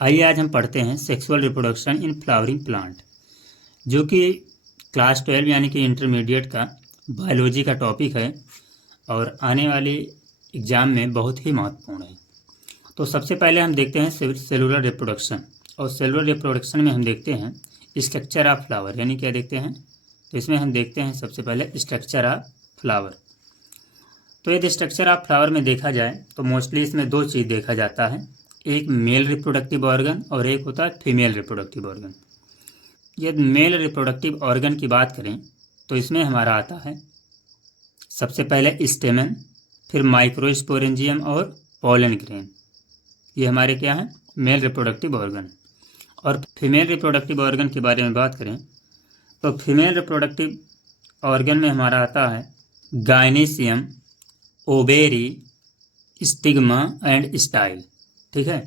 आइए आज हम पढ़ते हैं sexual reproduction in flowering plant, जो कि क्लास 12 यानी कि इंटरमीडिएट का बायोलॉजी का टॉपिक है और आने वाले एग्ज़ाम में बहुत ही महत्वपूर्ण है। तो सबसे पहले हम देखते हैं सेलुलर रिप्रोडक्शन, और सेलुलर रिप्रोडक्शन में हम देखते हैं स्ट्रक्चर ऑफ फ्लावर, यानी क्या देखते हैं, तो इसमें हम देखते हैं सबसे पहले स्ट्रक्चर ऑफ फ्लावर। तो यदि स्ट्रक्चर ऑफ फ्लावर में देखा जाए तो मोस्टली इसमें दो चीज़ देखा जाता है, एक मेल रिप्रोडक्टिव ऑर्गन और एक होता है फीमेल रिप्रोडक्टिव ऑर्गन। यदि मेल रिप्रोडक्टिव ऑर्गन की बात करें तो इसमें हमारा आता है सबसे पहले स्टेमन, फिर माइक्रोस्पोरेंजियम और पोलन ग्रेन। ये हमारे क्या हैं, मेल रिप्रोडक्टिव ऑर्गन। और फीमेल रिप्रोडक्टिव ऑर्गन के बारे में बात करें तो फीमेल रिप्रोडक्टिव ऑर्गन में हमारा आता है गायनीसियम, ओवेरी, स्टिग्मा एंड स्टाइल। ठीक है,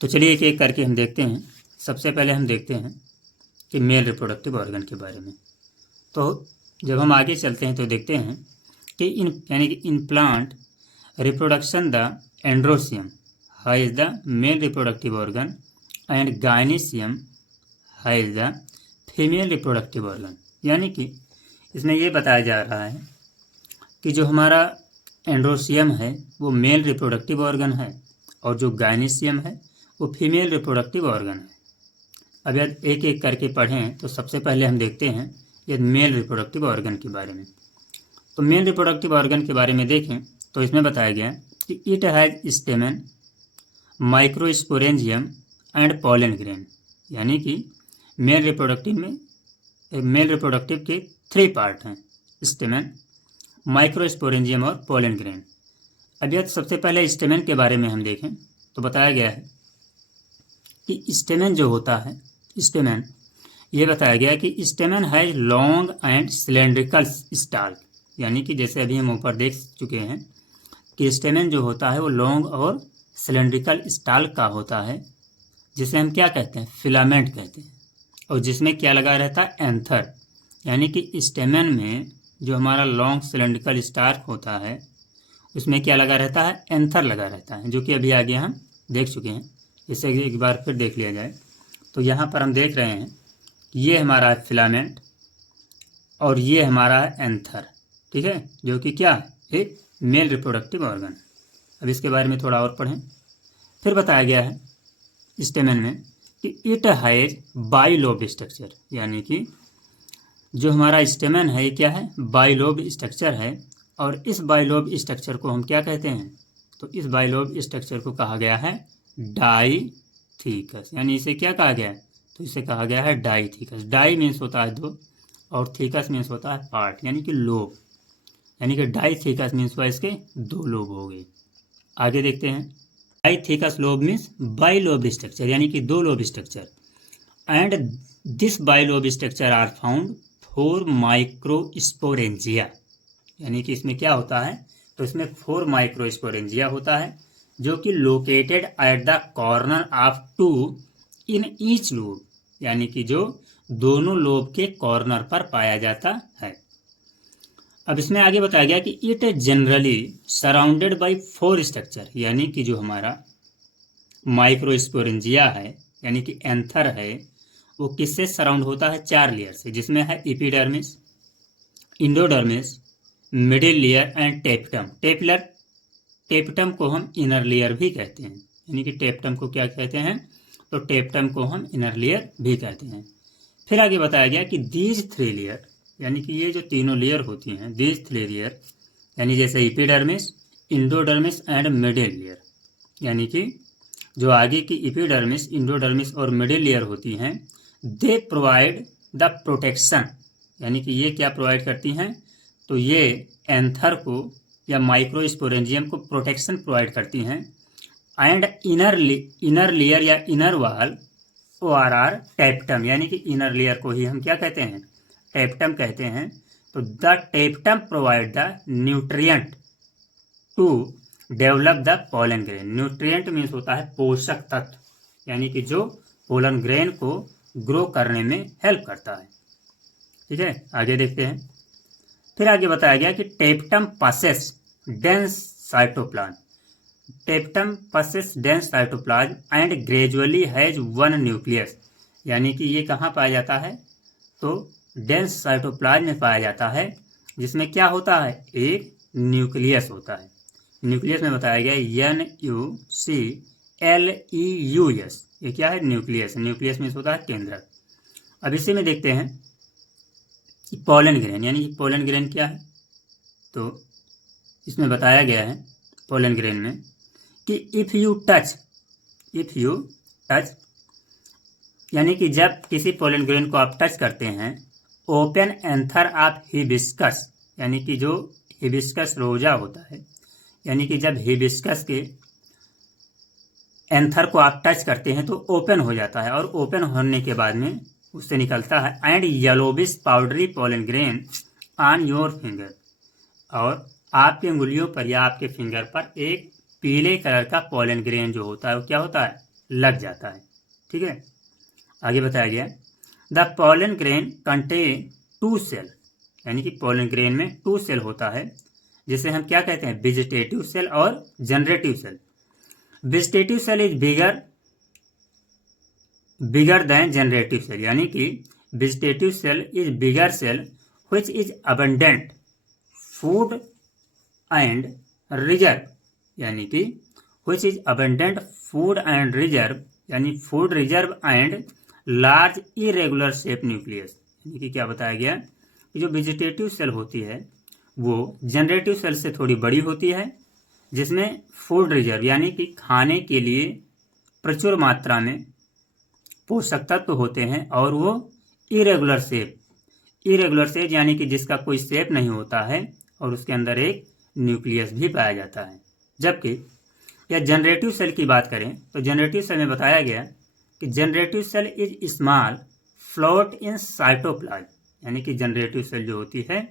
तो चलिए एक एक करके हम देखते हैं। सबसे पहले हम देखते हैं कि मेल रिप्रोडक्टिव ऑर्गन के बारे में। तो जब हम आगे चलते हैं तो देखते हैं कि in plant reproduction the androecium has the male reproductive organ and gynoecium has the female reproductive organ. यानी कि इसमें ये बताया जा रहा है कि जो हमारा एंड्रोसियम है वो मेल रिप्रोडक्टिव ऑर्गन है और जो गायनीसियम है वो फीमेल रिप्रोडक्टिव ऑर्गन है। अब यदि एक एक करके पढ़ें तो सबसे पहले हम देखते हैं यदि मेल रिप्रोडक्टिव ऑर्गन के बारे में। तो मेल रिप्रोडक्टिव ऑर्गन के बारे में देखें तो इसमें बताया गया कि it has स्टेमन, microsporangium and pollen grain. यानी कि मेल रिप्रोडक्टिव के 3 पार्ट हैं, स्टेमन, माइक्रोस्पोरेंजियम और पोलन ग्रेन। अब यदि सबसे पहले स्टेमन के बारे में हम देखें तो बताया गया है कि स्टेमन जो होता है, स्टेमन ये बताया गया कि स्टेमन has long and cylindrical stalk. यानी कि जैसे अभी हम ऊपर देख चुके हैं कि स्टेमन जो होता है वो लॉन्ग और सिलेंड्रिकल स्टाल्क का होता है, जिसे हम क्या कहते हैं, फिलामेंट कहते हैं, और जिसमें क्या लगा रहता है, एंथर। यानी कि स्टेमन में जो हमारा लॉन्ग सिलेंड्रिकल स्टाल्क होता है उसमें क्या लगा रहता है, एंथर लगा रहता है, जो कि अभी आगे हम देख चुके हैं। इसे एक बार फिर देख लिया जाए तो यहाँ पर हम देख रहे हैं ये हमारा है फिलामेंट और ये हमारा है एंथर। ठीक है, जो कि क्या है, एक मेल रिप्रोडक्टिव ऑर्गन। अब इसके बारे में थोड़ा और पढ़ें। फिर बताया गया है स्टेमन में कि इट हैज बाइलोब स्ट्रक्चर। यानी कि जो हमारा स्टेमन है ये क्या है, बाइलोब स्ट्रक्चर है। और इस बाइलोब स्ट्रक्चर को हम क्या कहते हैं, तो इस बाइलोब स्ट्रक्चर को कहा गया है डाइथीकस। यानी इसे क्या कहा गया है, तो इसे कहा गया है डाइथीकस। डाई मीन्स होता है 2 और थीकस मीन्स होता है पार्ट, यानी कि लोब। यानी कि डाइथीकस मीन्स हुआ इसके 2 लोब हो गए। आगे देखते हैं, dithecous lobe means bilobe structure, यानी कि 2 lobe structure. And this bilobe structure are found 4 microsporangia. यानी कि इसमें क्या होता है, तो इसमें 4 माइक्रोस्पोरेंजिया होता है, जो कि located at the corner of 2 in each lobe. यानी कि जो दोनों लोब के कॉर्नर पर पाया जाता है। अब इसमें आगे बताया गया कि it generally surrounded by 4 structure. यानी कि जो हमारा माइक्रोस्पोरेंजिया है यानी कि एंथर है वो किससे सराउंड होता है, 4 लेयर से, जिसमें है epidermis, endodermis, middle layer and टेप्टम। टेप्टम को हम इनर लेयर भी कहते हैं। यानी कि टेप्टम को क्या कहते हैं, तो टेप्टम को हम इनर लेयर भी कहते हैं। फिर आगे बताया गया कि दीज 3 लेयर, यानी कि ये जो तीनों लेयर होती हैं, दीज 3 लेयर, यानी जैसे epidermis, endodermis and middle layer. यानी कि जो आगे की एपिडर्मिस, इंडोडर्मिस और मिडिल लेयर होती हैं, दे प्रोवाइड द प्रोटेक्शन। यानी कि ये क्या प्रोवाइड करती हैं, तो ये एंथर को या माइक्रोस्पोरेंजियम को प्रोटेक्शन प्रोवाइड करती हैं। एंड इनर लेयर या इनर वाल ORR टेप्टम। यानी कि इनर लेयर को ही हम क्या कहते हैं, टेप्टम कहते हैं। तो the tapetum provide the nutrient to develop the pollen grain. Nutrient means होता है पोषक तत्व, यानी कि जो पोलन ग्रेन को ग्रो करने में हेल्प करता है। ठीक है, आगे देखते हैं। फिर आगे बताया गया कि टेप्टम passes dense cytoplasm. टेप्टम possess dense cytoplasm and gradually has one nucleus, यानी कि ये कहाँ पाया जाता है, तो डेंस साइटोप्लाज्म में पाया जाता है, जिसमें क्या होता है, एक न्यूक्लियस होता है। न्यूक्लियस में बताया गया NuCleus, ये क्या है, न्यूक्लियस। न्यूक्लियस में होता है केंद्रक। अब इसी में देखते हैं कि पोलन ग्रेन, यानी कि पोलन ग्रेन क्या है, तो इसमें बताया गया है पोलन ग्रेन में कि इफ़ यू टच, यानी कि जब किसी पोलन ग्रेन को आप टच करते हैं, ओपन एंथर ऑफ हिबिस्कस, यानी कि जो हिबिस्कस रोजा होता है, यानी कि जब हिबिस्कस के एंथर को आप टच करते हैं तो ओपन हो जाता है, और ओपन होने के बाद में उससे निकलता है and yellowish powdery pollen grain on your finger, और आपके उंगलियों पर या आपके फिंगर पर एक पीले कलर का पोलन ग्रेन जो होता है वो क्या होता है, लग जाता है। ठीक है, आगे बताया गया the pollen grain contain 2 cell, यानी कि पोलन ग्रेन में 2 सेल होता है, जिसे हम क्या कहते हैं, वेजिटेटिव सेल और generative cell. Vegetative cell is bigger than generative cell, यानी कि vegetative cell is bigger cell which is abundant food and reserve, यानी कि which is abundant food and reserve, यानी food reserve and large irregular shape nucleus, यानी कि क्या बताया गया कि जो वेजिटेटिव सेल होती है वो जनरेटिव सेल से थोड़ी बड़ी होती है, जिसमें फूड रिजर्व, यानी कि खाने के लिए प्रचुर मात्रा में पोषक तत्व होते हैं, और वो इरेगुलर शेप यानी कि जिसका कोई शेप नहीं होता है, और उसके अंदर एक न्यूक्लियस भी पाया जाता है। जबकि या जनरेटिव सेल की बात करें तो जनरेटिव सेल में बताया गया कि generative cell is small float in cytoplasm, यानी कि जनरेटिव सेल जो होती है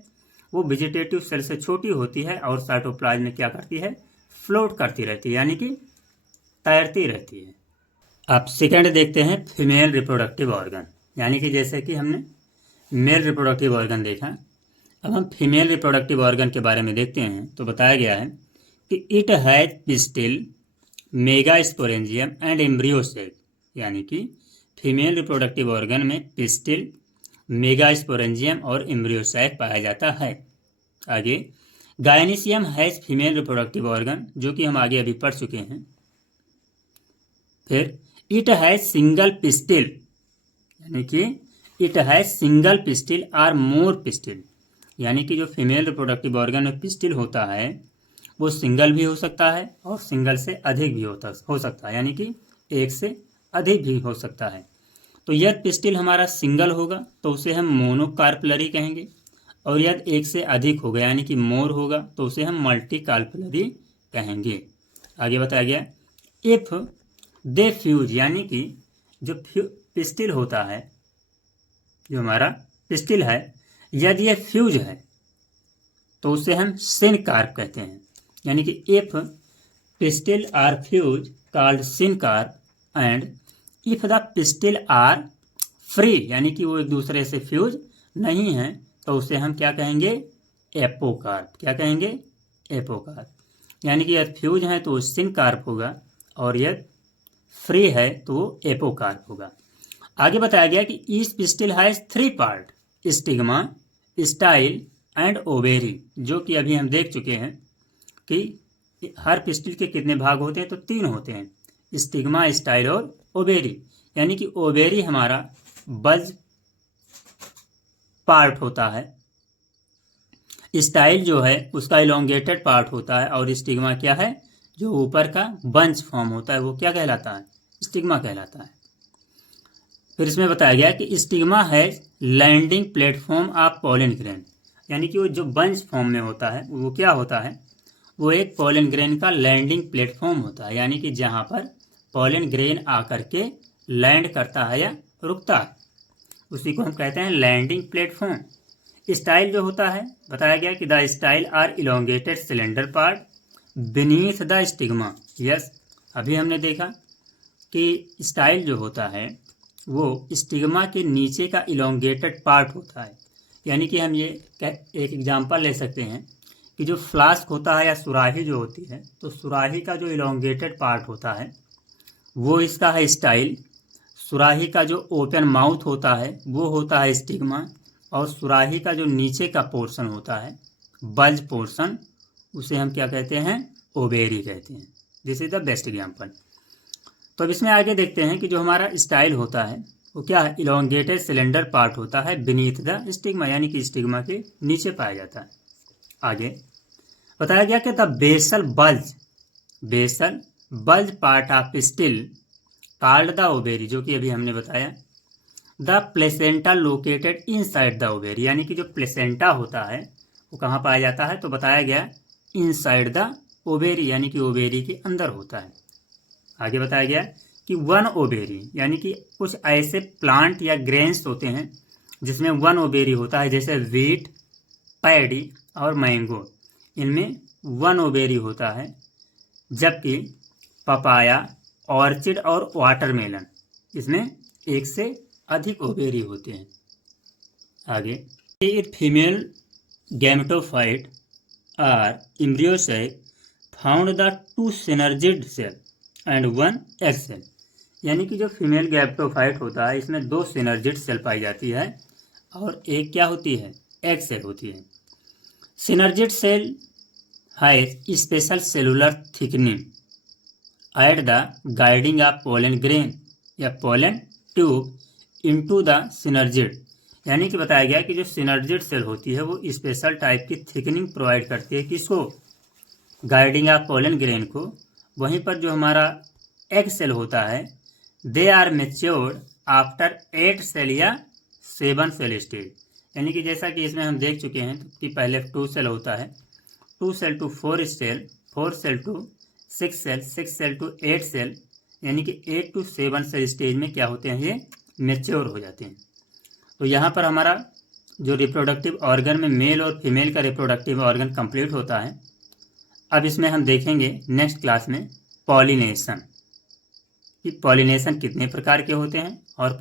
वो वेजिटेटिव सेल से छोटी होती है और साइटोप्लाज्म में क्या करती है, फ्लोट करती रहती है, यानी कि तैरती रहती है। अब सेकंड देखते हैं फीमेल रिप्रोडक्टिव ऑर्गन, यानी कि जैसे कि हमने मेल रिप्रोडक्टिव ऑर्गन देखा, अब हम फीमेल रिप्रोडक्टिव ऑर्गन के बारे में देखते हैं। तो बताया गया है कि it has pistil, megasporangium and embryo cell, यानी कि फीमेल रिप्रोडक्टिव ऑर्गन में पिस्टिल, मेगास्पोरेंजियम और एम्ब्रियो सैक पाया जाता है। आगे gynoecium has female reproductive organ, जो कि हम आगे अभी पढ़ चुके हैं। फिर इट हैज सिंगल पिस्टिल, यानी कि इट हैज सिंगल पिस्टिल और मोर पिस्टिल, यानी कि जो फीमेल रिप्रोडक्टिव ऑर्गन में पिस्टिल होता है वो सिंगल भी हो सकता है और सिंगल से अधिक भी हो सकता है, यानी कि एक से अधिक भी हो सकता है। तो यदि पिस्टिल हमारा सिंगल होगा तो उसे हम मोनोकार्पलरी कहेंगे, और यदि एक से अधिक होगा यानी कि मोर होगा तो उसे हम मल्टीकार्पलरी कहेंगे। आगे बताया गया इफ दे फ्यूज, यानी कि जो पिस्टिल होता है, जो हमारा पिस्टिल है, यदि ये फ्यूज है तो उसे हम सिनकार्प कहते हैं, यानी कि if pistil are fused called syncarp and if the pistil are free, यानी कि वो एक दूसरे से फ्यूज नहीं है, तो उसे हम क्या कहेंगे, एपोकार्प। क्या कहेंगे, एपोकार्प। यानी कि यदि फ्यूज है तो वो सिनकार्प होगा, और यदि फ्री है तो वो एपोकार्प होगा। आगे बताया गया कि each pistil has 3 part, stigma, style and ovary, जो कि अभी हम देख चुके हैं कि हर पिस्टिल के कितने भाग होते हैं, तो 3 होते हैं, स्टिग्मा, स्टाइल और ओवेरी। यानी कि ओवेरी हमारा बज पार्ट होता है, स्टाइल जो है उसका इलोंगेटेड पार्ट होता है, और स्टिग्मा क्या है, जो ऊपर का बंच फॉर्म होता है वो क्या कहलाता है, स्टिग्मा कहलाता है। फिर इसमें बताया गया कि स्टिग्मा है landing platform of pollen grain, यानी कि वो जो बंच फॉर्म में होता है वो क्या होता है, वो एक पोलन ग्रेन का लैंडिंग प्लेटफॉर्म होता है, यानी कि जहाँ पर पोलन ग्रेन आकर के लैंड करता है या रुकता है, उसी को हम कहते हैं लैंडिंग प्लेटफॉर्म। स्टाइल जो होता है, बताया गया कि the style are elongated cylinder part beneath the stigma. Yes, अभी हमने देखा कि स्टाइल जो होता है वो स्टिग्मा के नीचे का इलोंगेटेड पार्ट होता है, यानी कि हम ये एक एग्जांपल ले सकते हैं कि जो फ्लास्क होता है या सुराही जो होती है, तो सुराही का जो इलोंगेटेड पार्ट होता है वो इसका है स्टाइल, सुराही का जो ओपन माउथ होता है वो होता है स्टिग्मा, और सुराही का जो नीचे का पोर्शन होता है बल्ज पोर्शन, उसे हम क्या कहते हैं, ओवेरी कहते हैं। This is the best example. तो अब इसमें आगे देखते हैं कि जो हमारा स्टाइल होता है वो क्या है, इलोंगेटेड सिलेंडर पार्ट होता है बीनीथ द स्टिग्मा, यानी कि स्टिग्मा के नीचे पाया जाता है। आगे बताया गया कि the basal bulge part of still called the ovary, जो कि अभी हमने बताया। The placenta located inside the ovary, यानी कि जो प्लेसेंटा होता है वो कहाँ पाया जाता है, तो बताया गया इनसाइड द ओवेरी, यानी कि ओवेरी के अंदर होता है। आगे बताया गया कि वन ओवेरी, यानी कि कुछ ऐसे प्लांट या ग्रेन्स होते हैं जिसमें वन ओवेरी होता है, जैसे वीट, पैडी और मैंगो, इनमें वन ओवेरी होता है। जबकि पपाया, ऑर्चिड और वाटरमेलन, इसमें एक से अधिक ओवेरी होते हैं। आगे female gametophyte or embryo sac found the 2 synergid cell and 1 egg cell, यानी कि जो फीमेल गैमेटोफाइट होता है इसमें 2 सिनर्जिड सेल पाई जाती है और एक क्या होती है, एग सेल होती है। Synergid cell has special cellular thickening at the guiding of pollen grain या pollen tube into the synergid, यानी कि बताया गया कि जो सिनर्जिड सेल होती है वो स्पेशल टाइप की थिकनिंग प्रोवाइड करती है, किसको, गाइडिंग ऑफ पोलन ग्रेन को। वहीं पर जो हमारा एग सेल होता है they are matured after 8 cell या 7 सेल स्टेज, यानी कि जैसा कि इसमें हम देख चुके हैं कि पहले 2 सेल होता है, 2 cell to 4 cell, 4 cell to 6 cell, 6 cell to 8 cell, यानी कि 8 to 7 सेल स्टेज में क्या होते हैं, ये मेच्योर हो जाते हैं। तो यहाँ पर हमारा जो रिप्रोडक्टिव ऑर्गन में मेल और फीमेल का रिप्रोडक्टिव ऑर्गन कंप्लीट होता है। अब इसमें हम देखेंगे नेक्स्ट क्लास में पॉलिनेशन, कि पॉलिनेशन कितने प्रकार के होते हैं और